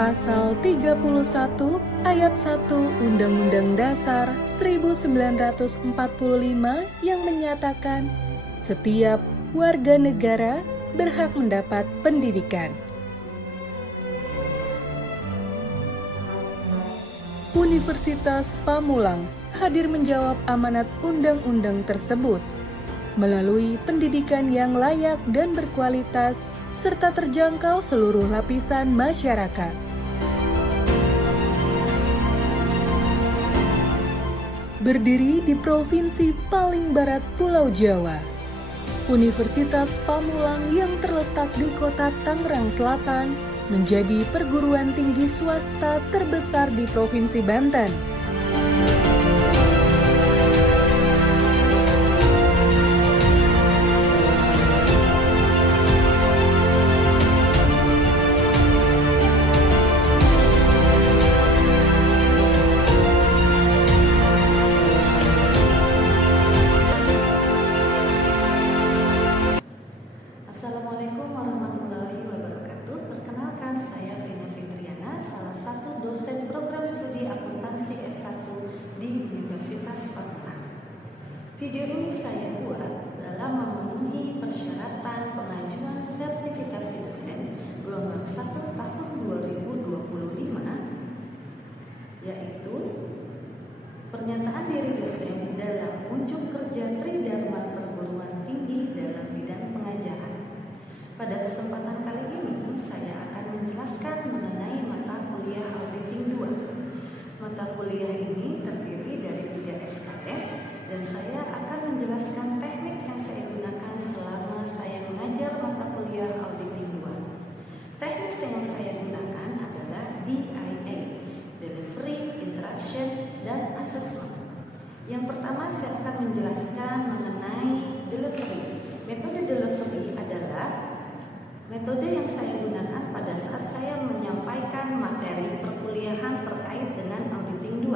Pasal 31 Ayat 1 Undang-Undang Dasar 1945 yang menyatakan setiap warga negara berhak mendapat pendidikan. Universitas Pamulang hadir menjawab amanat undang-undang tersebut melalui pendidikan yang layak dan berkualitas serta terjangkau seluruh lapisan masyarakat. Berdiri di provinsi paling barat Pulau Jawa, Universitas Pamulang yang terletak di kota Tangerang Selatan menjadi perguruan tinggi swasta terbesar di Provinsi Banten. Assalamualaikum warahmatullahi wabarakatuh. Perkenalkan, saya Vina Fitriana, salah satu dosen program studi akuntansi S1 di Universitas Pamulang. Video ini saya buat dalam memenuhi persyaratan pengajuan sertifikasi dosen gelombang 1 tahun 2025, yaitu pernyataan diri dosen dalam unjuk kerja Tridharma Perguruan Tinggi dalam bidang pengajaran. Pada kesempatan kali ini, saya akan menjelaskan mengenai mata kuliah Auditing 2. Mata kuliah ini terdiri dari 3 SKS dan saya akan menjelaskan teknik yang saya gunakan selama saya mengajar mata kuliah Auditing 2. Teknik yang saya gunakan adalah DIA, Delivery, Interaction, dan Assessment. Yang pertama, saya akan menjelaskan mengenai delivery. Metode delivery adalah metode yang saya gunakan pada saat saya menyampaikan materi perkuliahan terkait dengan Auditing 2.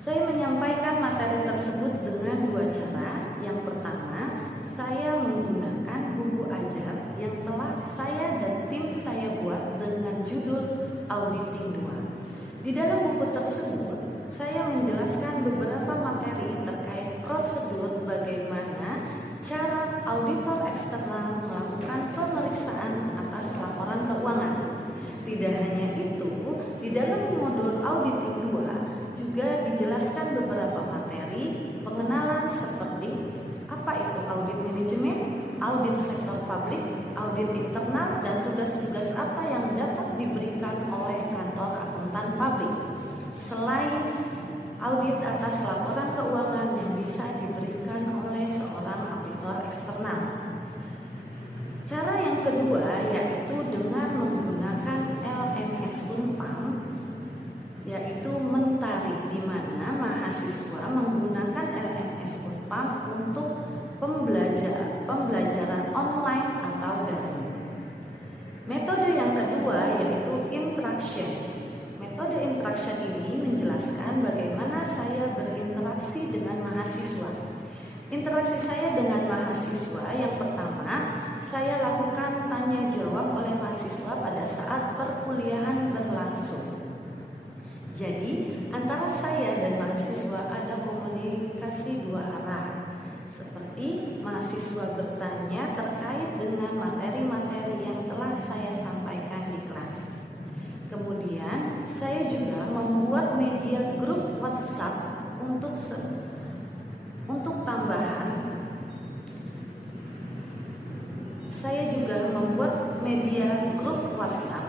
Saya menyampaikan materi tersebut dengan 2 cara. Yang pertama, saya menggunakan buku ajar yang telah saya dan tim saya buat dengan judul Auditing 2. Di dalam buku tersebut, saya menjelaskan beberapa materi terkait prosedur bagaimana cara auditor eksternal melakukan pemeriksaan atas laporan keuangan. Tidak hanya itu, di dalam modul Auditing 2 juga dijelaskan beberapa materi pengenalan seperti apa itu audit manajemen, audit sektor publik, audit internal, dan tugas-tugas apa yang dapat diberikan oleh kantor akuntan publik. Selain audit atas laporan keuangan yang bisa diberikan oleh seorang auditor eksternal. Cara yang kedua yaitu dengan menggunakan LMS Unpam, yaitu Mentari, di mana mahasiswa menggunakan LMS Unpam untuk pembelajaran online atau daring. Metode yang kedua yaitu interaction. Metode interaction ini menjelaskan bagaimana saya berinteraksi dengan mahasiswa. Interaksi saya dengan mahasiswa yang pertama, saya lakukan tanya jawab oleh mahasiswa pada saat perkuliahan berlangsung. Jadi, antara saya dan mahasiswa ada komunikasi 2 arah. Seperti mahasiswa bertanya terkait dengan materi-materi yang telah saya sampaikan di kelas. Kemudian, saya juga membuat media grup WhatsApp untuk tambahan. Saya juga membuat media grup WhatsApp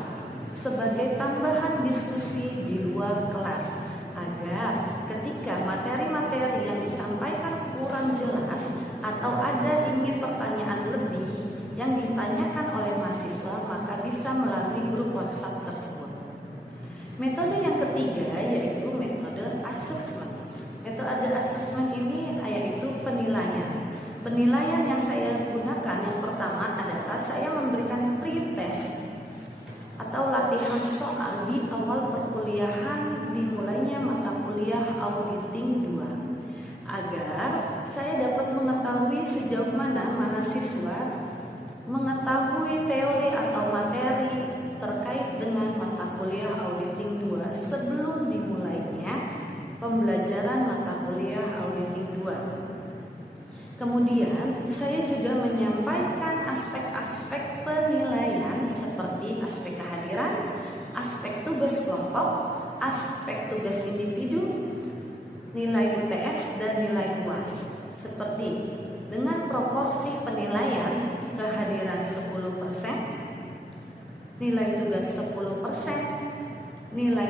sebagai tambahan diskusi di luar kelas agar ketika materi-materi yang disampaikan kurang jelas atau ada ingin pertanyaan lebih yang ditanyakan oleh mahasiswa, maka bisa melalui grup WhatsApp tersebut. Metode yang ketiga yaitu metode assessment. Metode assessment ini yaitu penilaian. Penilaian yang saya gunakan yang pertama adalah saya memberikan pretest atau latihan soal di awal perkuliahan dimulainya mata kuliah Auditing 2 agar saya dapat mengetahui sejauh mana mahasiswa mengetahui teori atau materi terkait dengan mata kuliah Auditing 2 sebelum dimulainya pembelajaran mata kuliah Auditing 2. Kemudian saya juga menyampaikan aspek-aspek penilaian seperti aspek kehadiran, aspek tugas kelompok, aspek tugas individu, nilai UTS dan nilai UAS. Seperti dengan proporsi penilaian kehadiran 10%, nilai tugas 10%, nilai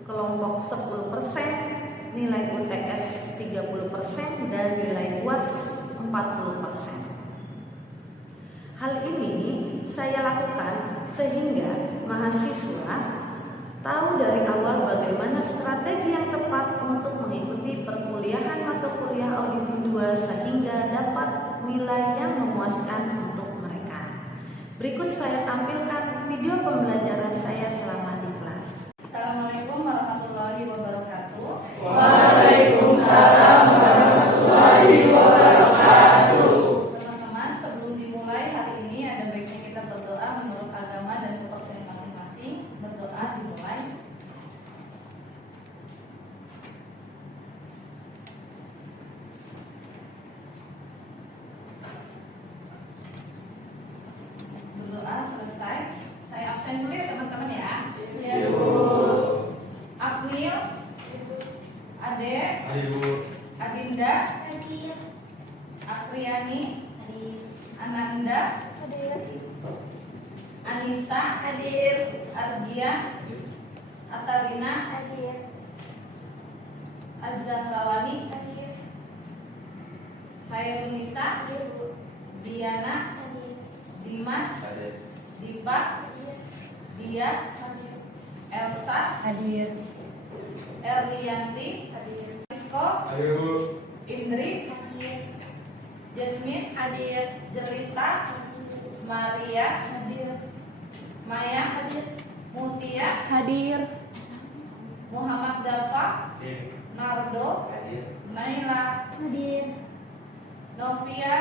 kelompok 10%, nilai UTS 30% dan nilai UAS 40%. Hal ini saya lakukan sehingga mahasiswa tahu dari awal bagaimana strategi yang tepat untuk mengikuti perkuliahan mata kuliah Auditing 2 sehingga dapat nilai yang memuaskan untuk mereka. Berikut saya tampilkan video pembelajaran saya selama di kelas. Assalamualaikum warahmatullahi wabarakatuh. Waalaikumsalam warahmatullahi wabarakatuh. Teman-teman, sebelum dimulai hari ini ada baiknya kita berdoa menurut agama dan kepercayaan masing-masing. Berdoa dimulai. Berdoa selesai. Saya absen dulu ya teman-teman ya. Apnil, Ade, Adinda, Apriani, Ananda, Anissa, Argia, Atalina, Azzahlawani, Hairunisa, Diana, Dimas, Dipa, Dia, Elsa, Erlianti, Sisko, Indri, Jasmine, Jelita, Maria, Maya, Mutia, Muhammad Dafa, Nardo, Naila, Novia,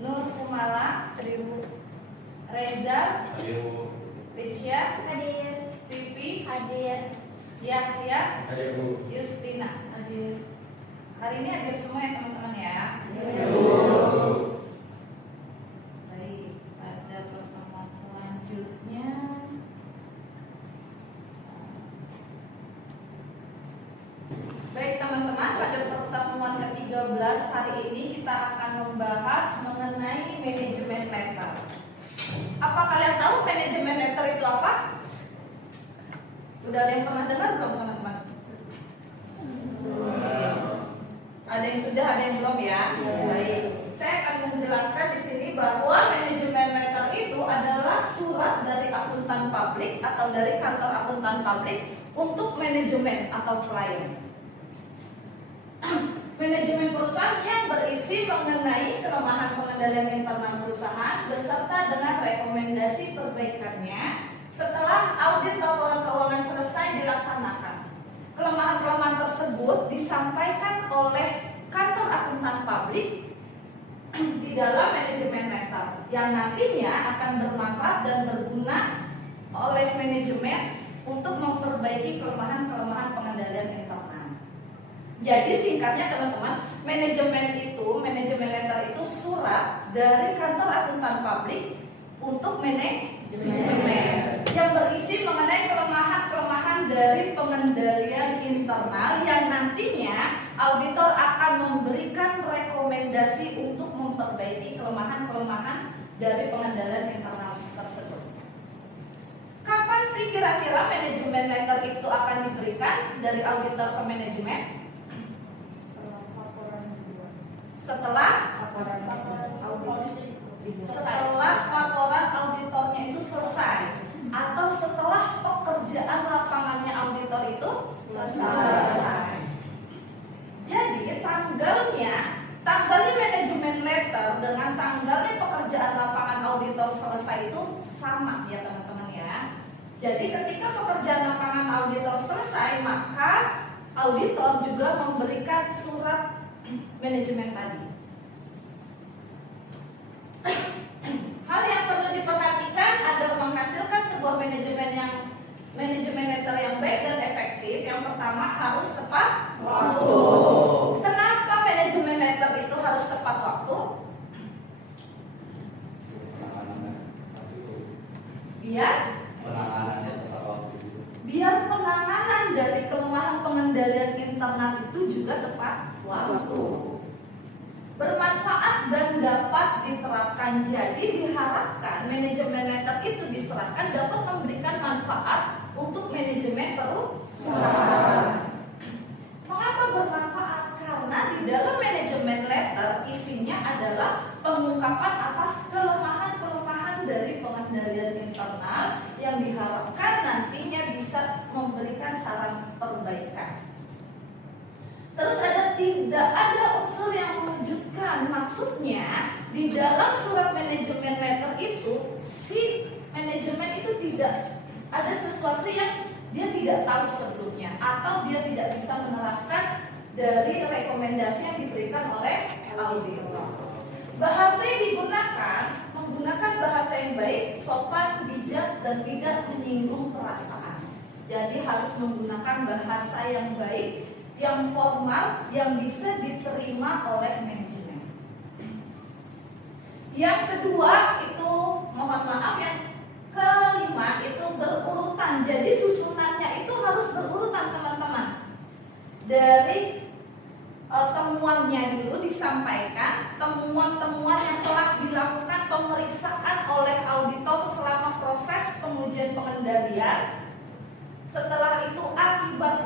Nur Kumala, Reza, Risha, Vivi, Yahya, Justina. Hari ini hadir semua ya teman-teman ya. Baik, pada pertemuan selanjutnya baik teman-teman, pada pertemuan ke-13 hari ini kita akan membahas mengenai manajemen letter. Apa kalian tahu manajemen letter itu apa? Sudah ada yang pernah dengar belum teman-teman? Ada yang sudah, ada yang belum ya? Baik. Saya akan menjelaskan di sini bahwa manajemen letter itu adalah surat dari akuntan publik atau dari kantor akuntan publik untuk manajemen atau klien. Manajemen perusahaan yang berisi mengenai kelemahan pengendalian internal perusahaan beserta dengan rekomendasi perbaikannya setelah audit laporan keuangan selesai dilaksanakan. Kelemahan-kelemahan tersebut disampaikan oleh kantor akuntan publik di dalam manajemen letter yang nantinya akan bermanfaat dan berguna oleh manajemen untuk memperbaiki kelemahan-kelemahan pengendalian internal. Jadi singkatnya teman-teman, manajemen letter itu surat dari kantor akuntan publik untuk manajemen yang berisi mengenai kelemahan-kelemahan dari pengendalian internal yang nantinya auditor akan memberikan rekomendasi untuk memperbaiki kelemahan-kelemahan dari pengendalian internal tersebut. Kapan sih kira-kira manajemen letter itu akan diberikan dari auditor ke manajemen? Setelah laporan auditornya itu selesai atau setelah pekerjaan lapangannya auditor itu selesai. Jadi tanggalnya manajemen letter dengan tanggalnya pekerjaan lapangan auditor selesai itu sama ya teman-teman ya. Jadi ketika pekerjaan lapangan auditor selesai, maka auditor juga memberikan surat manajemen tadi. Hal yang perlu diperhatikan agar menghasilkan pertama harus tepat waktu. Kenapa manajemen letter itu harus tepat waktu? Biar penanganan dari kelemahan pengendalian internal itu juga tepat waktu, bermanfaat dan dapat diterapkan. Jadi diharapkan manajemen letter itu diserahkan dapat memberikan manfaat untuk manajemen perusahaan. Mengapa bermanfaat? Karena di dalam manajemen letter isinya adalah pengungkapan atas kelemahan-kelemahan dari pengendalian internal yang diharapkan nantinya bisa memberikan saran perbaikan. Terus tidak ada unsur yang mengejutkan. Maksudnya di dalam surat manajemen letter itu si manajemen itu tidak ada sesuatu yang dia tidak tahu sebelumnya atau dia tidak bisa menerapkan dari rekomendasi yang diberikan oleh auditor. Bahasa yang digunakan menggunakan bahasa yang baik, sopan, bijak, dan tidak menyinggung perasaan. Jadi harus menggunakan bahasa yang baik, yang formal, yang bisa diterima oleh manajemen. Yang kedua itu, mohon maaf, yang kelima itu berurutan. Jadi susunannya itu harus berurutan, teman-teman. Dari temuannya dulu disampaikan, temuan-temuan yang telah dilakukan pemeriksaan oleh auditor selama proses pengujian pengendalian. Setelah itu akibat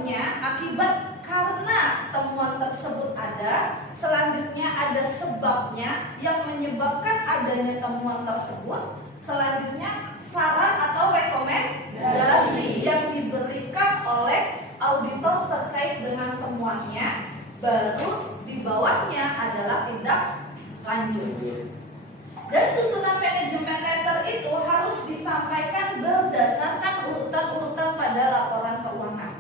karena temuan tersebut ada, selanjutnya ada sebabnya yang menyebabkan adanya temuan tersebut, selanjutnya saran atau rekomendasi yang diberikan oleh auditor terkait dengan temuannya, baru di bawahnya adalah tindak lanjut. Dan susunan manajemen letter itu harus disampaikan berdasarkan urutan-urutan pada laporan keuangan.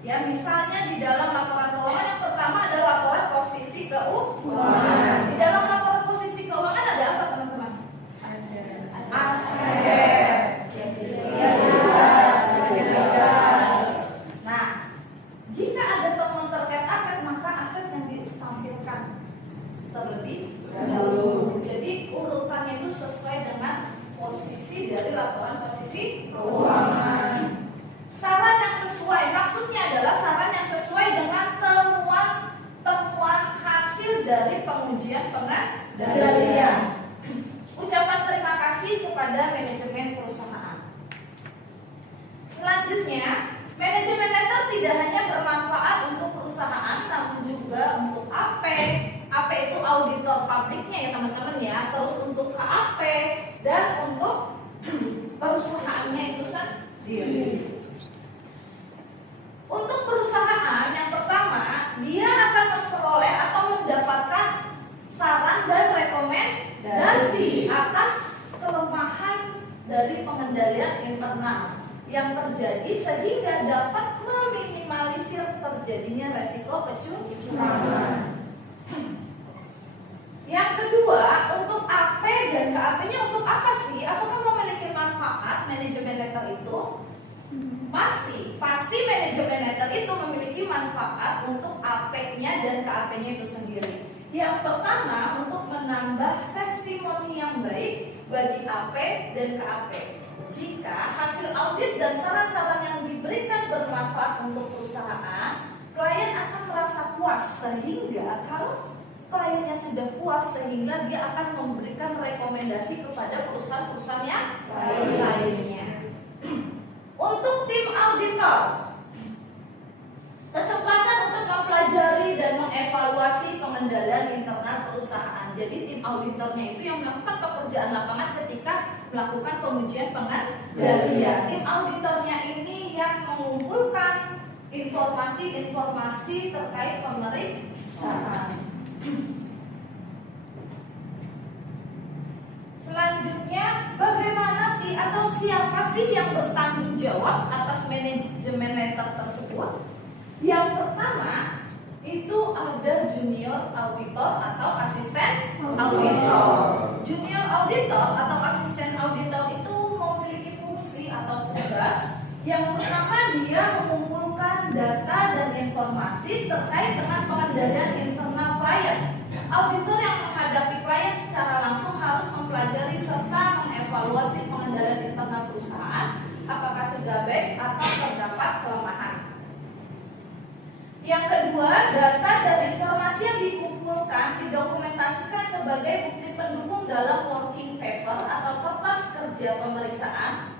Ya, misalnya di dalam laporan keuangan yang pertama ada laporan posisi keuangan. Di dalam laporan posisi keuangan ada apa, teman-teman? Aset. Nah, jika ada temuan terkait aset, maka aset yang ditampilkan terlebih dahulu. Jadi urutannya itu sesuai dengan posisi dari laporan posisi keuangan. Saran yang sesuai, maksudnya adalah saran yang sesuai dengan temuan hasil dari pengujian pengendalian. Ucapan terima kasih kepada manajemen perusahaan. Selanjutnya, manajemen letter tidak hanya bermanfaat untuk perusahaan, namun juga untuk AP. AP itu auditor publiknya ya teman-teman ya. Terus untuk KAP dan untuk perusahaannya itu sendiri. Untuk perusahaan yang pertama, dia akan memperoleh atau mendapatkan saran dan rekomendasi atas kelemahan dari pengendalian internal yang terjadi sehingga dapat meminimalisir terjadinya resiko kecurangan. Yang kedua, untuk AP dan KAP-nya untuk apa sih? Apakah memiliki manfaat manajemen letter itu? Pasti manajemen letter itu memiliki manfaat untuk AP-nya dan KAP-nya itu sendiri. Yang pertama, untuk menambah testimoni yang baik bagi AP dan KAP. Jika hasil audit dan saran-saran yang diberikan bermanfaat untuk perusahaan, klien akan merasa puas, sehingga kalau kliennya sudah puas, sehingga dia akan memberikan rekomendasi kepada perusahaan-perusahaan yang lainnya. Untuk tim auditor, kesempatan untuk mempelajari dan mengevaluasi pengendalian internal perusahaan. Jadi tim auditornya itu yang melakukan pekerjaan lapangan ketika melakukan pengujian pengendalian. Tim auditornya ini yang mengumpulkan informasi-informasi terkait pemeriksaan. Selanjutnya, bagaimana sih atau siapa sih yang bertanggung jawab atas manajemen letter tersebut? Yang pertama, itu ada junior auditor atau asisten auditor. Junior auditor atau asisten auditor itu memiliki fungsi atau tugas yang pertama dia mengumpulkan data terkait dengan pengendalian internal klien. Auditor yang menghadapi klien secara langsung harus mempelajari serta mengevaluasi pengendalian internal perusahaan, apakah sudah baik atau terdapat kelemahan. Yang kedua, data dan informasi yang dikumpulkan didokumentasikan sebagai bukti pendukung dalam working paper atau kertas kerja pemeriksaan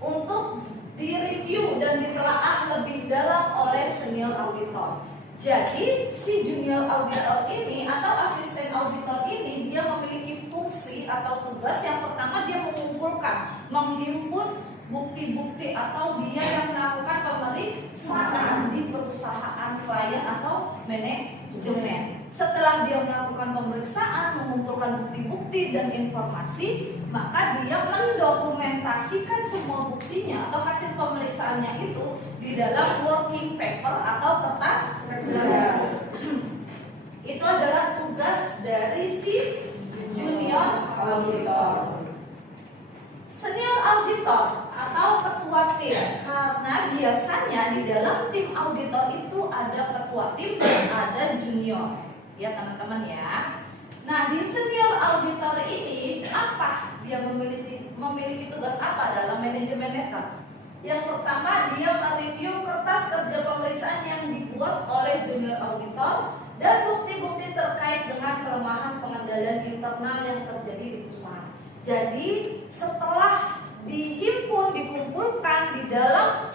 untuk direview dan ditelaah lebih dalam oleh senior auditor. Jadi si junior auditor ini atau asisten auditor ini dia memiliki fungsi atau tugas yang pertama dia mengumpulkan, menghimpun bukti-bukti atau dia yang melakukan pemeriksaan di perusahaan klien atau manajemen. Setelah dia melakukan pemeriksaan, mengumpulkan bukti-bukti dan informasi, maka dia mendokumentasikan semua buktinya atau hasil pemeriksaannya itu di dalam working paper atau kertas kerja. Itu adalah tugas dari si junior auditor. Senior auditor atau ketua tim, karena biasanya di dalam tim auditor itu ada ketua tim dan ada junior, ya teman-teman ya. Nah di senior auditor ini apa? Dia memiliki tugas apa dalam manajemen letter? Yang pertama dia mereview kertas kerja pemeriksaan yang dibuat oleh junior auditor dan bukti-bukti terkait dengan kelemahan pengendalian internal yang terjadi di perusahaan. Jadi setelah dihimpun, dikumpulkan di dalam,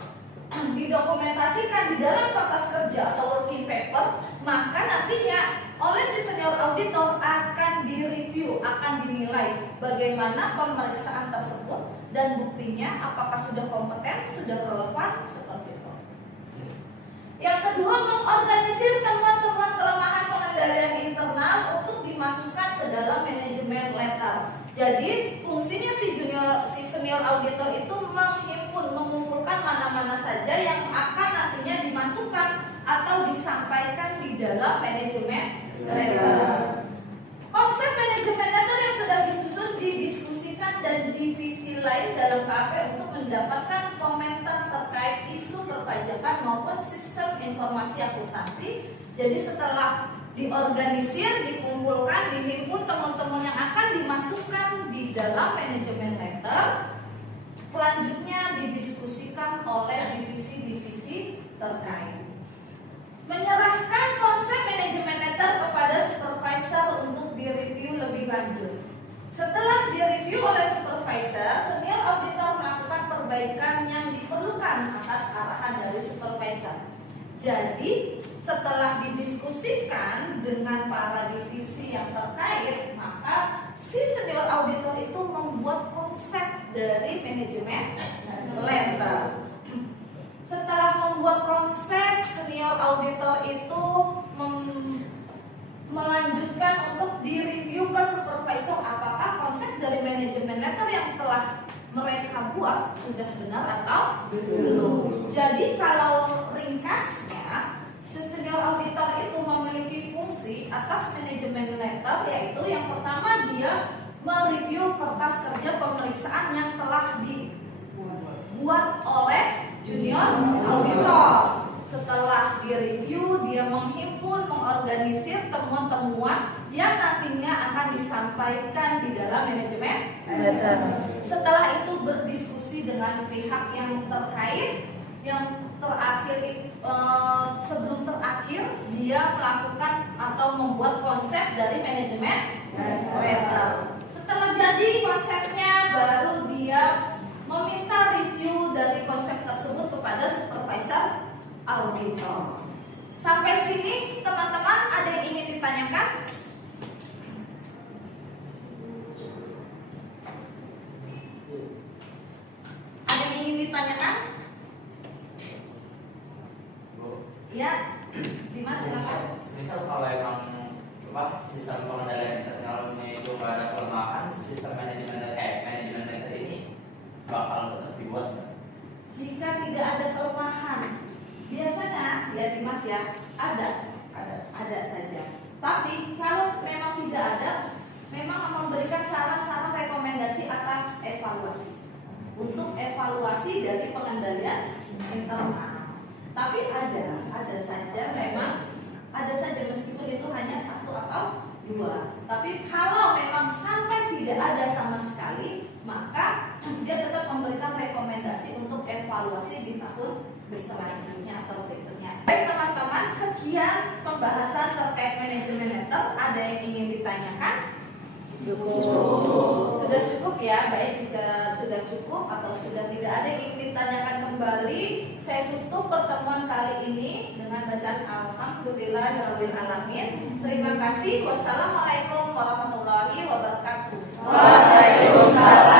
didokumentasikan di dalam kertas kerja atau working paper, maka nantinya oleh si senior auditor akan direview, akan dinilai bagaimana pemeriksaan tersebut dan buktinya apakah sudah kompeten, sudah relevan, seperti itu. Yang kedua, mengorganisir temuan-temuan kelemahan pengendalian internal untuk dimasukkan ke dalam manajemen letter. Jadi fungsinya si senior auditor itu menghimpun, mengumpulkan mana-mana saja yang akan nantinya dimasukkan atau disampaikan di dalam manajemen letter. Konsep manajemen letter yang sudah disusun didiskusikan dan divisi lain dalam KAP untuk mendapatkan komentar terkait isu perpajakan maupun sistem informasi akuntansi. Jadi setelah diorganisir, dikumpulkan, dihimpun teman-teman yang akan dimasukkan di dalam manajemen letter, selanjutnya didiskusikan oleh divisi-divisi terkait. Menyerahkan konsep manajemen letter kepada supervisor untuk direview lebih lanjut. Setelah direview oleh supervisor, senior auditor melakukan perbaikan yang diperlukan atas arahan dari supervisor. Jadi setelah didiskusikan dengan para divisi yang terkait, maka si senior auditor itu membuat konsep dari manajemen letter. Setelah membuat konsep, senior auditor itu melanjutkan untuk direview ke supervisor apakah konsep dari manajemen letter yang telah mereka buat sudah benar atau belum. Jadi kalau ringkasnya, senior auditor itu memiliki fungsi atas manajemen letter, yaitu yang pertama dia mereview kertas kerja pemeriksaan yang telah dibuat oleh junior auditor. Setelah direview, dia menghimpun, mengorganisir temuan-temuan yang nantinya akan disampaikan di dalam manajemen letter. Setelah itu berdiskusi dengan pihak yang terkait. Yang terakhir, sebelum terakhir dia melakukan atau membuat konsep dari manajemen letter. Setelah jadi konsepnya, baru dia meminta review dari konsep tersebut kepada supervisor auditor. Sampai sini teman-teman ada yang ingin ditanyakan? Ada yang ingin ditanyakan? Ya, Dimas silakan. Misal kalau emang sistem pengendalian internalnya itu nggak ada kelemahan, sistem manajemen letter ini bakal tetap dibuat. Jika tidak ada kelemahan, biasanya ya Dimas ya ada saja. Tapi kalau memang tidak ada, memang memberikan saran-saran rekomendasi atas evaluasi untuk evaluasi dari pengendalian internal. Tapi ada saja memang selanjutnya atau berikutnya. Baik teman-teman, sekian pembahasan terkait manajemen network. Ada yang ingin ditanyakan? Cukup. Sudah cukup ya. Baik, jika sudah cukup atau sudah tidak ada yang ingin ditanyakan kembali, saya tutup pertemuan kali ini dengan bacaan Alhamdulillahirabbil alamin. Terima kasih. Wassalamualaikum warahmatullahi wabarakatuh. Waalaikumsalam.